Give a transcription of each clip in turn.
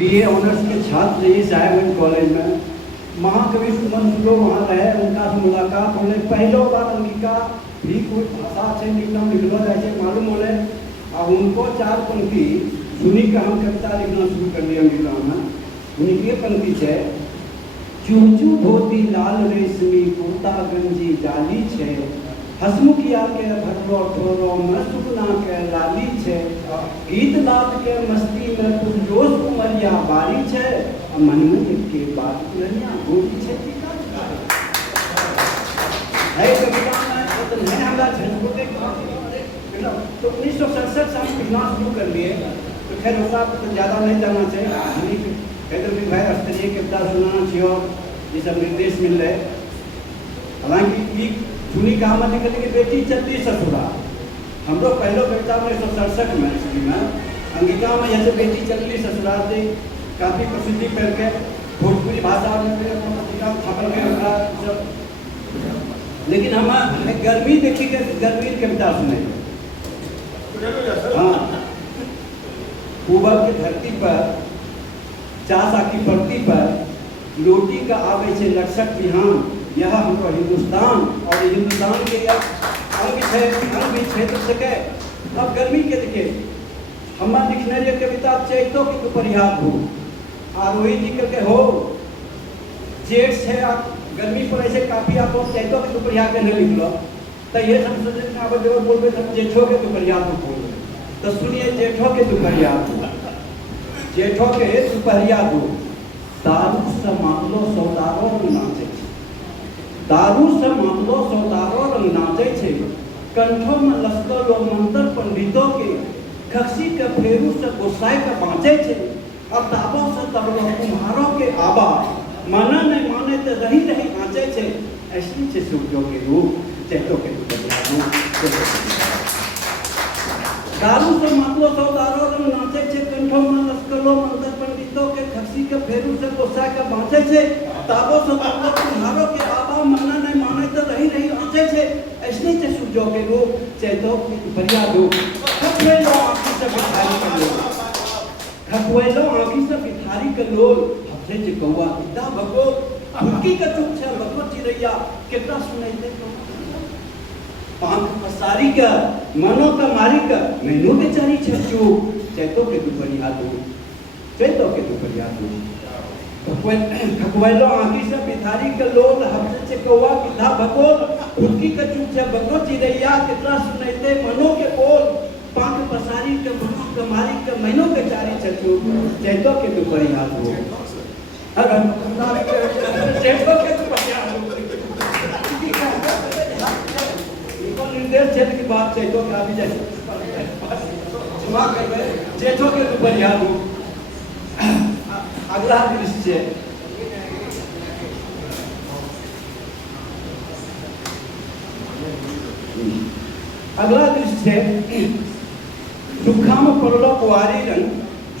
BA honours के छात्र रही साहेबगंज कॉलेज में। महाकवि सुमन सुलो वहाँ रहे, उनका से मुलाकात होने पहलो बार अंगिका भी कोई भाषा से निकलम लिखलो जाए छे मालूम होले। और उनको 4 पंक्ति सुनी के हम कविता लिखना शुरू कर दिया अंगिका में। उनकी पंक्ति है, चूचू धोती लाल रेशमी कुर्ता गंजी जाली छे, हसमुखिया के भटलो ठोरो मस्तुना के लाली छे, गीत लाद के मस्ती में पुरजोश उमरिया बारी छे, मन में के बात पुरनिया गोरी छे। है कविता में तो नहीं हमरा झंझोटे तो 1967 से हम लिखना शुरू कर लिए। तो खैर उसका तो ज़्यादा नहीं जाना चाहिए, कहते भी भाई स्तरीय कविता सुनाना चाहिए, ये सब निर्देश मिल रहे। हालांकि सुनी कहा मत निकल कि बेटी चलती ससुरा, हम लोग पहले कविता में 1967 में अंगिका में जैसे बेटी चलती ससुराल से काफ़ी प्रसिद्धि करके भोजपुरी भाषा में पत्रिका छापल के रखा सब। लेकिन हम गर्मी देखी के गर्मी कविता सुने। हाँ, पूरब की धरती पर चासा की परती पर रोटी का आवे से लक्षक बिहान, यह हमको हिंदुस्तान और हिंदुस्तान के अंग भी क्षेत्र सके। अब गर्मी के दिखे हमारा डिक्शनरी कविता चैतो की दुपहरियात हो आरोही जी करके हो, जेठ से आप गर्मी पर ऐसे काफी आप चैतो की दुपहरियात के नहीं लिख लो तो ये संसद में आप जो बोलते सब जेठों के दुपहरियात को बोल रहे। तो सुनिए जेठों के दुपहरियात, जेठों के दुपहरियात हो, दारू से मामलो सौदारो नाचे, दारू से मामलो सौदारो रंग नाचे छे, कंठों में लश्कर लो मंत्र पंडितों के, खक्सी के फेरू से गोसाई के बाँचे छे, और ताबों से तबलो कुम्हारों के आबा, माना नहीं माने तो रही रही आँचे छे, ऐसी छे सूर्यों के रूप चैतों के दारू से मामलो सौदारो रंग नाचे छे, कंठों में लश्कर लो मंत्र पंडितों के, खक्सी के फेरू से गोसाई के बाँचे छे, ताबों से तबलो कुम्हारों के आबा, माना नहीं माने तो रही रही आँचे छे, ऐसे छे सूर्यों के रूप चैतों की दुपहरिया रूप। खखवेलो आँखी से बिथारी के लोल, खखवेलो आँखी से बिथारी के लोल, हफ्ते जे कौआ कितना भगो, फुटकी का चुप छे भगो चिरैया, कितना सुनाई दे पांख पसारी का मनो का मारी का मैनू के चारी छे चुप, चैतों के दुपहरिया रूप, चैतों के दुपहरिया रूप। खखवेलो आँखी से बिथारी के लोल, हफ्ते से कौआ कितना भगो, फुटकी का चुप छे भगो चिरैया, कितना सुनाई दे मनो के बोल, पांख पसारी के मनो के मारी के मैनू के चारी छे चुप, चैतों के दुपहरिया रूप। चैतों के दुपहरिया रूप निर्देश क्षेत्र की बात चैतों का भी जैसे चैतों के दुपहरिया रूप। अगला दृश्य सुखा में पड़लो कुआरी रंग,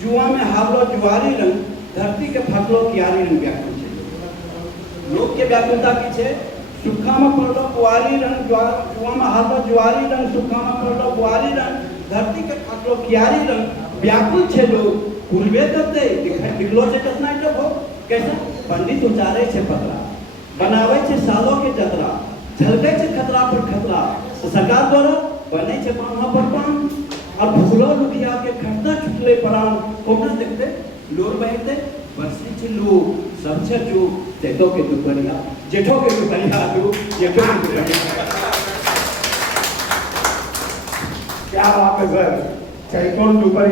जुआ में हावलो जुआरी रंग, धरती के फटलो कियारी रंग व्याकुल छे। लोक के व्याकुलता की छे, सुखा में पड़लो कुआरी रंग, जुआ में हावलो जुआरी रंग, सुखा में पड़लो कुआरी रंग, धरती के फटलो कियारी रंग व्याकुल छे। लोग पूर्वे करते दिखलो से कितना जब हो कैसे पंडित उचारे छे पतरा, बनावे छे सालों के जतरा, झलके छे खतरा पर खतरा, सरकार द्वारा बने छे पांवा पर पान, और भूलो लुखिया के खटता छुटले परान, कोना देखते लोर बहते बरसी छे लोग सब छे जो चैतों के दुपहरिया, जेठों के दुपहरिया जो जेठों के दुपहरिया। क्या बात है सर, चैतों दुपहरिया